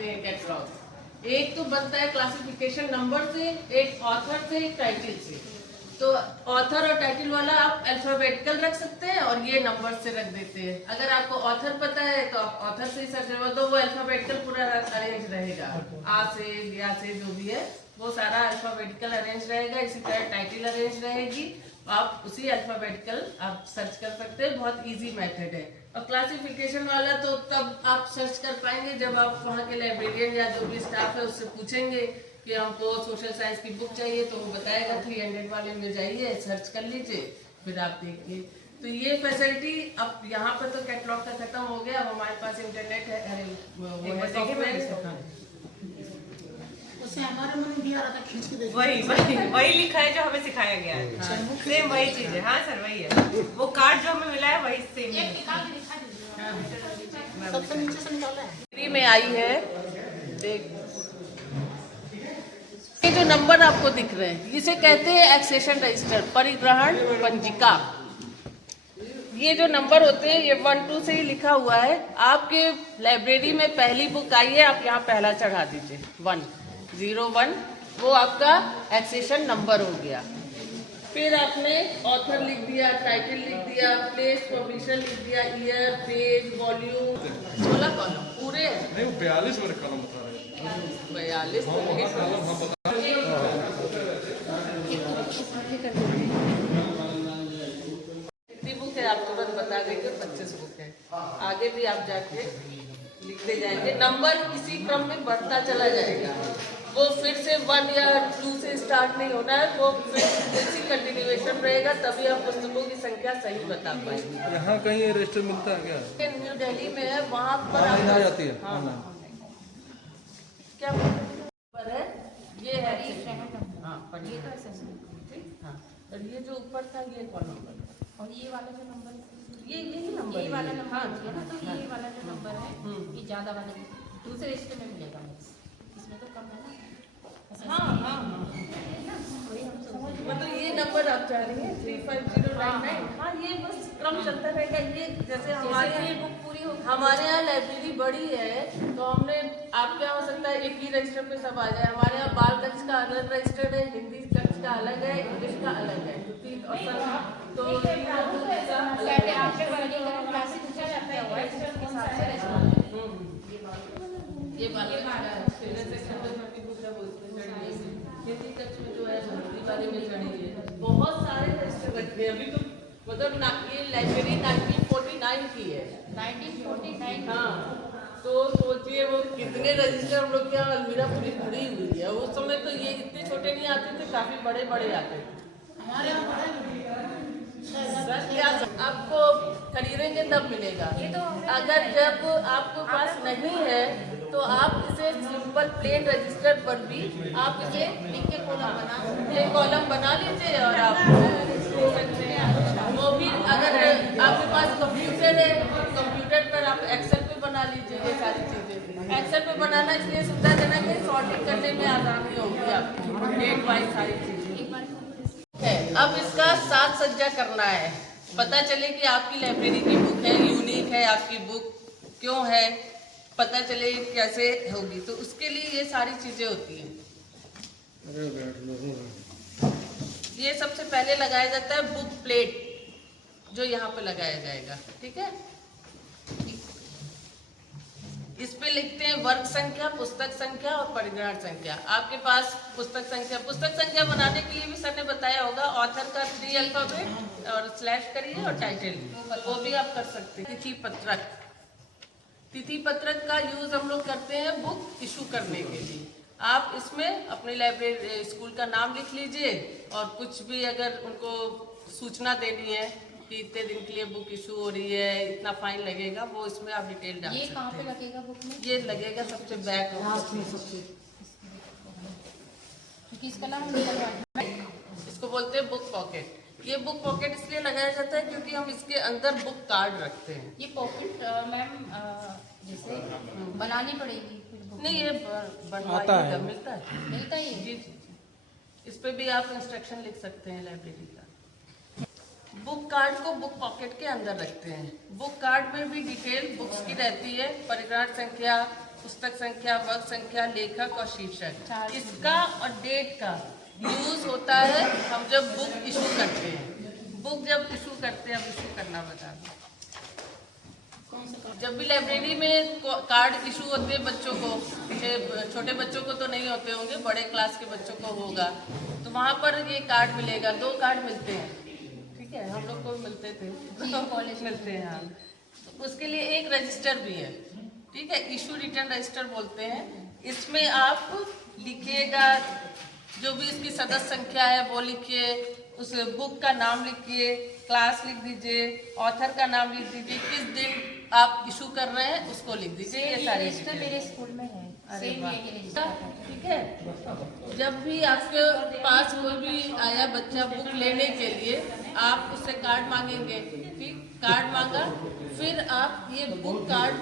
बनते हैं कैटलॉग। एक तो बनता है क्लासिफिकेशन नंबर से, एक ऑथर से, एक टाइटल से। तो ऑथर और टाइटल वाला आप अल्फाबेटिकल रख सकते हैं और ये नंबर से रख देते हैं। अगर आपको ऑथर पता है तो आप ऑथर से ही सर्च करेंगे तो वो अल्फाबेटिकल पूरा अरेंज रहेगा, आ से या से जो भी है वो सारा अल्फाबेटिकल अरेंज रहेगा। इसी तरह टाइटल अरेंज रहेगी, आप उसी अल्फाबेटिकल आप सर्च कर सकते हैं। बहुत इजी मेथड है। और क्लासिफिकेशन वाला तो तब आप सर्च कर पाएंगे जब आप वहाँ के लाइब्रेरियन या जो भी स्टाफ है उससे पूछेंगे कि हमको सोशल साइंस की बुक चाहिए, तो वो बताएगा 300 वाले में जाइए, सर्च कर लीजिए, फिर आप देखिए। तो ये फैसिलिटी अब यहाँ पर तो कैटलॉग का खत्म हो गया। अब हमारे पास इंटरनेट है, वो है सॉफ्टवेयर, उससे हमारा मन भी आ रहा था खींच के देखो। वही लिखा है जो हमें सिखाया गया है। सेम वही चीज है। हाँ सर वही है, वो कार्ड जो हमें मिला है वही सेम है। सबसे नीचे से निकाला है। फ्री में आई है, देख ये जो नंबर आपको दिख रहे हैं इसे कहते हैं एक्सेशन रजिस्टर, परिग्रहण पंजिका। ये जो नंबर होते हैं ये 1 2 से ही लिखा हुआ है। आपके लाइब्रेरी में पहली बुक आई है, आप यहाँ पहला चढ़ा दीजिए 101, वो आपका एक्सेशन नंबर हो गया। फिर आपने ऑथर लिख दिया, टाइटल लिख दिया, प्लेस, पब्लिशर लिख दिया, ईयर, पेज, वॉल्यूम, 16 कॉलम पूरे नहीं वो 42 वाले कॉलम बता रहे हैं। 42 बुक है, आप तुरंत बता देंगे 25 बुक है। आगे भी आप जाके लिखते जाएंगे, नंबर इसी क्रम में बढ़ता चला जाएगा। वो फिर से 1 या 2 से स्टार्ट नहीं होना है, वो फिर इसी कंटिन्यूएशन रहेगा, तभी आप पुस्तकों की संख्या सही बता पाएंगे। यहाँ कहीं ये रजिस्टर मिलता है क्या? न्यू दिल्ली में है, वहाँ पर आ जाती है। हाँ क्या नंबर है ये है, हाँ ठीक हाँ। और ये जो ऊपर था ये कौन नंबर है? और ये वाला जो नंबर है, यही नंबर ये वाला नंबर हाँ है ना, तो ये वाला जो नंबर है ये ज्यादा वाला दूसरे रिश्ते में मिलेगा, इसमें तो कम है ना। हाँ हाँ हाँ, वही हम समझ मतलब ये नंबर आप चाह रही हैं 35099। हाँ ये बस क्रम चलता रहेगा। ये जैसे हमारे यहाँ बुक पूरी हो हमारे यहाँ लाइब्रेरी बड़ी है तो हमने, आप क्या हो सकता है एक ही रजिस्टर पे सब आ जाए। हमारे यहाँ बाल कक्ष का अलग रजिस्टर है, हिंदी कक्ष का अलग है, इंग्लिश का अलग है, तो आपके वर्गीकरण क्लासेस पूछा जाता है उसके हिसाब से ये हिंदी कक्ष में जो है हिंदी वाले में चढ़ी है। बहुत सारे रजिस्टर रखे हैं अभी तो, मतलब ये लाइब्रेरी 1949 की है। 1949। हाँ तो सोचिए वो कितने रजिस्टर हम लोग के यहाँ अलमीरा पूरी भरी हुई है। उस समय तो ये इतने छोटे नहीं आते थे, काफी बड़े बड़े आते थे। हमारे यहाँ सर क्या आपको खरीदेंगे तब मिलेगा। अगर जब आपके पास नहीं है तो आप इसे सिंपल प्लेन रजिस्टर पर भी आप इसे लिख के कॉलम बना लीजिए और आप दे सकते हैं। वो भी अगर आपके पास कंप्यूटर है, कंप्यूटर पर आप एक्सेल पे बना लीजिए। ये सारी चीजें एक्सेल पे बनाना इसलिए सुविधाजनक है, सॉर्टिंग करने में आसानी होगी आपको, डेट वाइज सारी चीजें है। अब इसका साज सज्जा करना है, पता चले कि आपकी लाइब्रेरी की बुक है, यूनिक है आपकी बुक, क्यों है पता चले कैसे होगी, तो उसके लिए ये सारी चीजें होती हैं। ये सबसे पहले लगाया जाता है बुक प्लेट, जो यहाँ पे लगाया जाएगा, ठीक है। इस पे लिखते हैं वर्ग संख्या, पुस्तक संख्या और परिग्रहण संख्या। आपके पास पुस्तक संख्या बनाने के लिए भी सर ने बताया होगा, ऑथर का 3 अल्फाबेट और स्लैश करिए और टाइटल, वो भी आप कर सकते हैं। तिथि पत्रक का यूज हम लोग करते हैं बुक इशू करने के लिए। आप इसमें अपनी लाइब्रेरी स्कूल का नाम लिख लीजिए और कुछ भी अगर उनको सूचना देनी है कि इतने दिन के लिए बुक इशू हो रही है, इतना फाइन लगेगा, वो इसमें आप डिटेल डाल सकते हैं। ये कहाँ पे लगेगा बुक में? ये लगेगा सबसे बैक में, क्योंकि इसका नाम निकलवा, इसको बोलते हैं बुक पॉकेट। ये बुक पॉकेट इसलिए लगाया जाता है क्योंकि हम इसके अंदर बुक कार्ड रखते हैं। ये पॉकेट मैम जैसे बनानी पड़ेगी फिर बुक नहीं ये आता है। मिलता ही है। जी जी, इस पे भी आप इंस्ट्रक्शन लिख सकते हैं लाइब्रेरी का। बुक कार्ड को बुक पॉकेट के अंदर रखते हैं। बुक कार्ड में भी डिटेल बुक्स की रहती है, परिग्रहण संख्या, पुस्तक संख्या, वर्ग संख्या, लेखक और शीर्षक। इसका और डेट का यूज होता है हम जब बुक इशू करते हैं। बुक जब इशू करते हैं, अब इशू करना बता दो। जब भी लाइब्रेरी में कार्ड इशू होते हैं बच्चों को, छोटे बच्चों को तो नहीं होते होंगे, बड़े क्लास के बच्चों को होगा, तो वहाँ पर ये कार्ड मिलेगा। 2 कार्ड मिलते हैं, ठीक है, हम लोग को मिलते थे, कॉलेज मिलते हैं। हाँ, तो उसके लिए एक रजिस्टर भी है, ठीक है, इशू रिटर्न रजिस्टर बोलते हैं। इसमें आप लिखिएगा जो भी इसकी सदस्य संख्या है वो लिखिए, उस बुक का नाम लिखिए, क्लास लिख दीजिए, ऑथर का नाम लिख दीजिए, किस दिन आप इशू कर रहे हैं उसको लिख दीजिए। ये सारे रजिस्टर मेरे स्कूल में है। अरे सेम वाह, ये रजिस्टर है। ठीक है। जब भी आपके पास कोई भी आया बच्चा बुक लेने के लिए, आप उससे कार्ड मांगेंगे, ठीक, कार्ड मांगा, फिर आप ये बुक कार्ड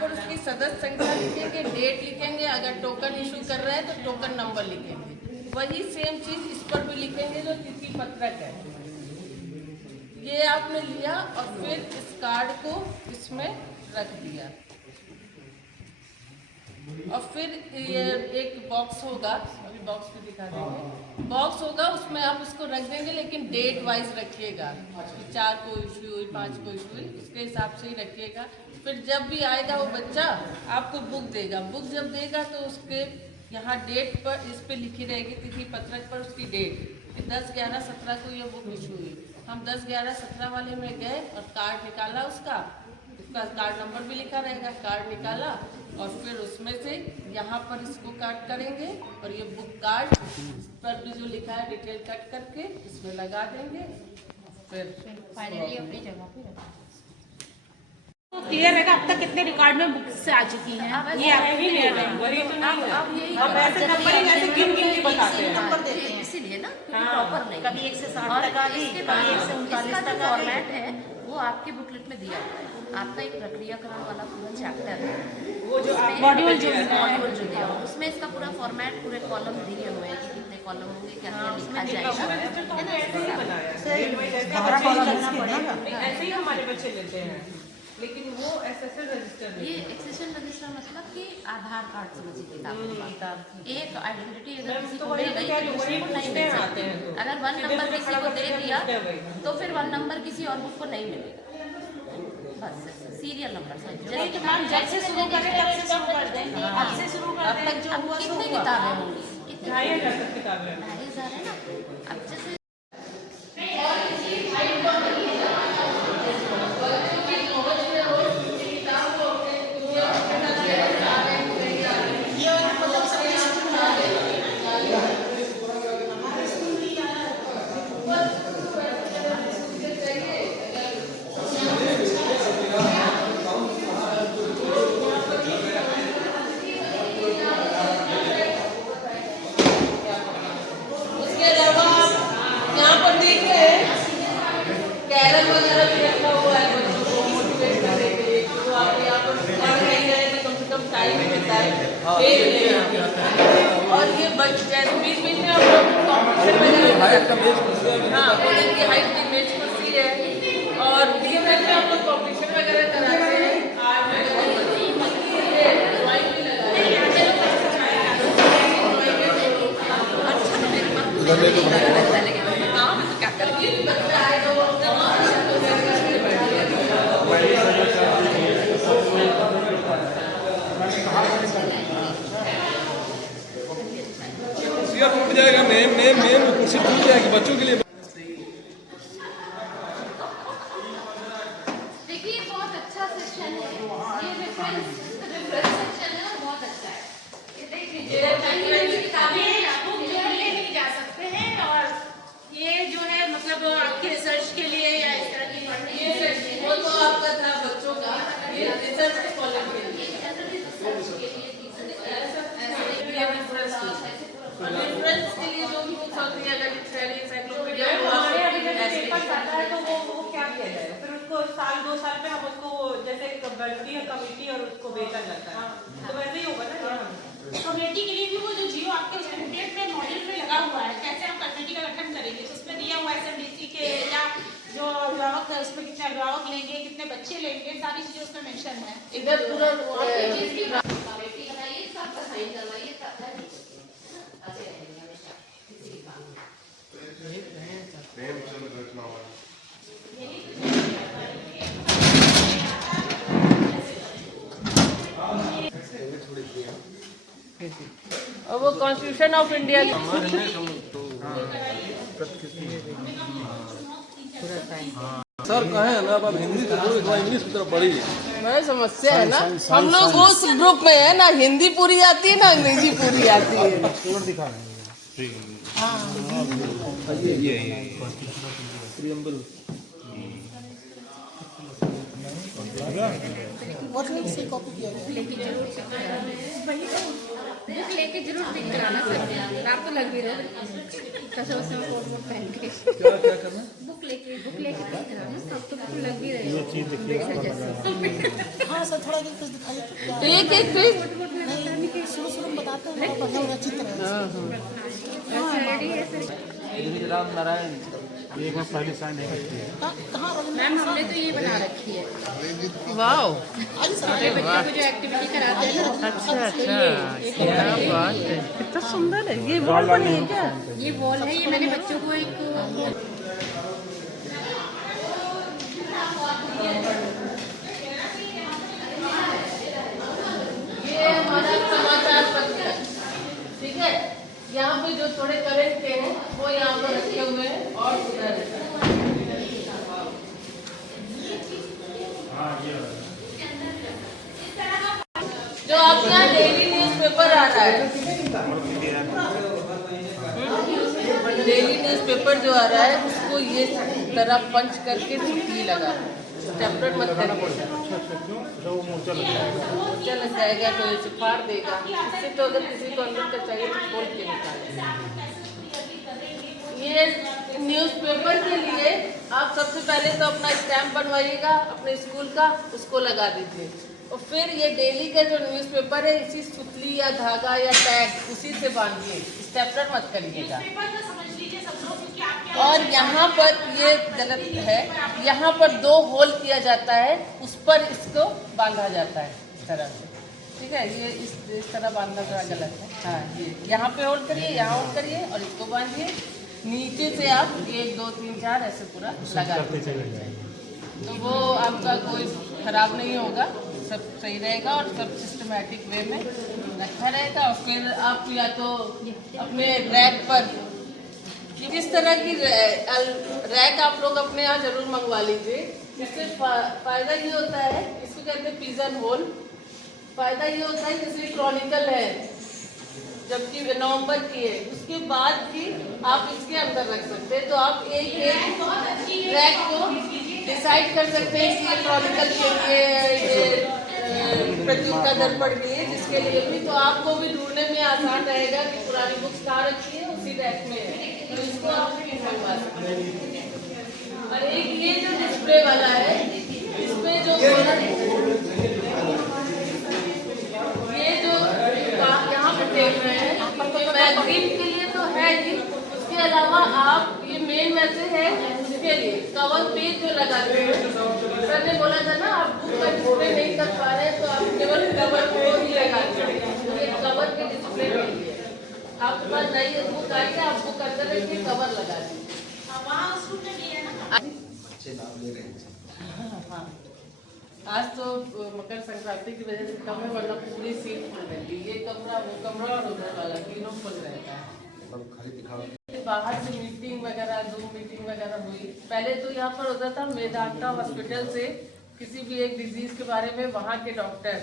पर उसकी सदस्य संख्या लिखेंगे, डेट लिखेंगे, अगर टोकन इशू कर रहे हैं तो टोकन नंबर लिखेंगे। वही सेम चीज इस पर भी लिखेंगे जो तिथि पत्रक है। ये आपने लिया और फिर इस कार्ड को इसमें रख दिया, और फिर ये एक बॉक्स होगा, अभी बॉक्स भी दिखा देंगे, बॉक्स होगा, उसमें आप उसको रख देंगे, लेकिन डेट वाइज रखिएगा, 4 को इशू हुई, 5 को इशू हुई, उसके हिसाब से ही रखिएगा। फिर जब भी आएगा वो बच्चा आपको बुक देगा। बुक जब देगा तो उसके यहाँ डेट पर इस पे लिखी रहेगी, तिथि पत्रक पर उसकी डेट कि 10/11/17 को ये बुक इशू हुई। हम 10/11/17 वाले में गए और कार्ड निकाला, उसका कार्ड नंबर भी लिखा रहेगा, कार्ड निकाला और फिर उसमें से यहाँ पर इसको कट करेंगे और ये बुक कार्ड पर भी जो लिखा है डिटेल कट करके इसमें लगा देंगे, फिर फाइनली अपनी जगह पे रखा। तो क्लियर रहेगा अब तक कितने रिकॉर्ड में बुक्स आ चुकी हैं, ये आपको क्लियर रहेगा। वही तो नहीं है। अब यही हम ऐसे नंबरिंग ऐसे गिन गिन के बताते हैं। नंबर देते हैं, इसीलिए ना हाँ। प्रॉपर नहीं, कभी 1 से 60 और तक आ गई, इसके कभी बाद 1 से 39 इसका जो तक आ गई। फॉर्मेट है वो आपके बुकलेट में दिया हुआ है। आपका एक प्रक्रियाकरण वाला पूरा चैप्टर है, वो जो उसमें मॉड्यूल जो मॉड्यूल जो दिया हुआ है, उसमें इसका पूरा फॉर्मेट, पूरे कॉलम दिए हुए हैं कि कितने कॉलम होंगे, क्या क्या लिखा जाएगा, तो हमने ऐसे ही बनाया है। हमारा कॉलम लेना पड़ेगा। ऐसे ही हमारे बच्चे लेते हैं, लेकिन वो SSL रजिस्टर ये एक्सेशन रजिस्टर मतलब कि आधार कार्ड समझिए किताब, एक आइडेंटिटी अगर मैम, किसी तो को वही मिल तो गई कह तो रही हूँ, दूसरे वही को नहीं पूछते मिल आते सकती। हैं तो। अगर 1 सीधे नंबर सीधे किसी को फटाफट दे से दिया पूछते हैं वही। तो फिर 1 नंबर किसी और बुक को नहीं मिलेगा, बस सीरियल नंबर नहीं तो मैम जब से शुरू करें तब से शुरू कर दें, अब से शुरू कर अब दें, तक जो हुआ सो कितनी हुआ। किताबें होंगी, कितनी 2500 तक किताब है। 2500 है ना। अब जैसे उसके अलावा आप यहाँ पर देख रहे हैं कैरम वगैरह भी रखा हुआ है बच्चों को मोटिवेट करने के लिए, तो आप यहाँ पर पढ़ नहीं रहे तो कम से कम टाइम बिताए, खेल लें। और ये बच्चे बीच बीच में आप लोग कॉम्पिटिशन वगैरह, हाँ, बोलें कि हाइट की मेज कुर्सी है, और बीच में आप लोग कॉम्पिटिशन वगैरह कराते हैं। आर्ट वगैरह ड्राइंग भी लगाते हैं। क्या करेंगे, सिया टूट जाएगा, मैम कुर्सी टूट जाएगी बच्चों के लिए। देखिए बहुत अच्छा सेक्शन है ये, रेफरेंस सेक्शन है, बहुत अच्छा है। ये देख लीजिए किताबें बुक जो है ले नहीं जा सकते हैं, और ये जो है मतलब आपके रिसर्च के लिए या इस तरह की पढ़ने ये सेक्शन वो तो आपका था बच्चों का, ये रिसर्च के कॉलेज के लिए रेफरेंस के लिए जो भी बुक्स होती है, अगर डिक्शनरी, एनसाइक्लोपीडिया, हमारे अभी जैसे पेपर जाता है तो वो क्या किया जाए, फिर उसको साल 2 साल में हम उसको जैसे बनती है कमेटी और उसको बेचा जाता है, तो वैसे ही होगा ना यहाँ। कमेटी के लिए भी वो जो जियो आपके टेम्पलेट में मॉड्यूल में लगा हुआ है, कैसे हम कमेटी का गठन करेंगे, तो उसमें दिया हुआ है SMDC के या जो अभिभावक है उसमें कितने अभिभावक लेंगे, कितने बच्चे लेंगे, सारी चीजें उसमें मेंशन है। इधर पूरा बेटी बताइए, सबका साइन करवाइए, सबका ऐसे रहेंगे हमेशा किसी भी काम में। और वो कॉन्स्टिट्यूशन ऑफ इंडिया सर कहे ना अब हिंदी से थोड़ी थोड़ा इंग्लिश की तरफ बढ़ी। मैं समस्या है ना, हम लोग उस ग्रुप में है ना, हिंदी पूरी आती है ना अंग्रेजी पूरी आती है। प्रियम्बल बुक लेके जरूर पिक कराना सर, आप तो लग भी रहे कसम से कोट वोट पहन के क्या क्या करना? बुक लेके पिक कराना, सब तो लग भी रहे ये चीज देखिए। हाँ सर, थोड़ा कुछ दिखाइए तो क्या एक एक पेज नहीं, शुरू में बताते हैं ना, बढ़िया बढ़िया चित्र है। रेडी है सर। राम नारायण कहाँ मैम हमने तो ये बना रखी है, वाओ, हमारे बच्चों को जो एक्टिविटी कराते हैं ना। अच्छा क्या बात है, कितना सुंदर है। ये वॉल बनी है क्या? ये वॉल है, ये मैंने बच्चों को एक ये हमारा समाचार पत्र है, ठीक है। यहाँ पे जो थोड़े करंट के हैं वो यहाँ पर रखे हुए हैं और उधर है। जो आपका डेली न्यूज़पेपर आ रहा है, डेली न्यूज़पेपर जो आ रहा है उसको ये तरह पंच करके छुट्टी लगा, स्टेपलर मत करिए, मोर्चा लग जाएगा तो इसे फाड़ देगा। इससे तो अगर किसी को अंदर का चाहिए तो खोल के निकालेगा। ये न्यूज़पेपर के लिए आप सबसे पहले तो अपना स्टैम्प बनवाइएगा अपने स्कूल का, उसको लगा दीजिए। और फिर ये डेली का जो न्यूज़पेपर है इसी सुतली या धागा या टैग उसी से बांधिए, स्टेपलर मत करिएगा। और यहाँ पर ये गलत है, यहाँ पर 2 होल किया जाता है, उस पर इसको बांधा जाता है इस तरह से, ठीक है। ये इस तरह बांधना थोड़ा गलत है। हाँ, ये यहाँ पे होल्ड करिए, यहाँ होल्ड करिए और इसको बांधिए। नीचे से आप 1 2 3 4 ऐसे पूरा लगा दीजिए, तो वो आपका कोई खराब नहीं होगा, सब सही रहेगा और सब सिस्टमैटिक वे में रखा रहेगा। और फिर आप या तो अपने रैक पर इस तरह की रैक आप लोग अपने यहाँ जरूर मंगवा लीजिए। इससे फायदा ये होता है, इसको कहते हैं पिजन होल। फायदा ये होता है जैसे क्रॉनिकल है, जबकि नवंबर की है, उसके बाद भी आप इसके अंदर रख सकते हैं। तो आप एक रैक को डिसाइड कर सकते हैं कि ये क्रॉनिकल के लिए, ये प्रतियोगिता दर्पण के लिए, जिसके लिए भी, तो आपको भी ढूंढने में आसान रहेगा कि पुरानी बुक्स कहाँ रखी है, उसी रैक में है, तो इसको आप मंगवा सकते हैं। और एक ये जो डिस्प्ले वाला है, इसमें जो ये जो यहाँ पे देख रहे हैं, तो मैगजीन के लिए तो है ही, उसके अलावा आप ये मेन वैसे है उसके लिए कवर पेज जो लगाते हैं। सर ने बोला था ना आप बुक का डिस्प्ले नहीं कर पा रहे तो आप केवल कवर को ही लगाते हैं, तो ये कवर के डिस्प्ले के लिए आपके पास नई बुक आएगी, आप बुक अंदर रखिए, कवर लगा दीजिए। हाँ, आज तो मकर संक्रांति की वजह से कम है, वरना पूरी सीट फुल रहती है। ये कमरा, वो कमरा और उधर वाला तीनों फुल रहता है। बाहर से मीटिंग वगैरह, जूम मीटिंग वगैरह हुई, पहले तो यहाँ पर होता था मेदांता हॉस्पिटल से किसी भी एक डिजीज के बारे में वहाँ के डॉक्टर,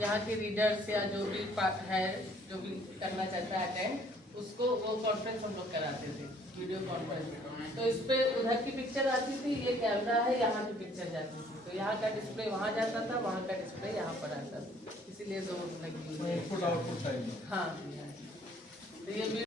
यहाँ के रीडर्स या जो भी है, जो भी करना चाहता है अटेंड, उसको वो कॉन्फ्रेंस हम लोग कराते थे, वीडियो कॉन्फ्रेंस। तो इस पे उधर की पिक्चर आती थी, ये कैमरा है, यहाँ की पिक्चर जाती थी, तो यहाँ का डिस्प्ले वहाँ जाता था, वहाँ का डिस्प्ले यहाँ पर आता था, इसीलिए 2 लगी हुई है। हाँ, तो ये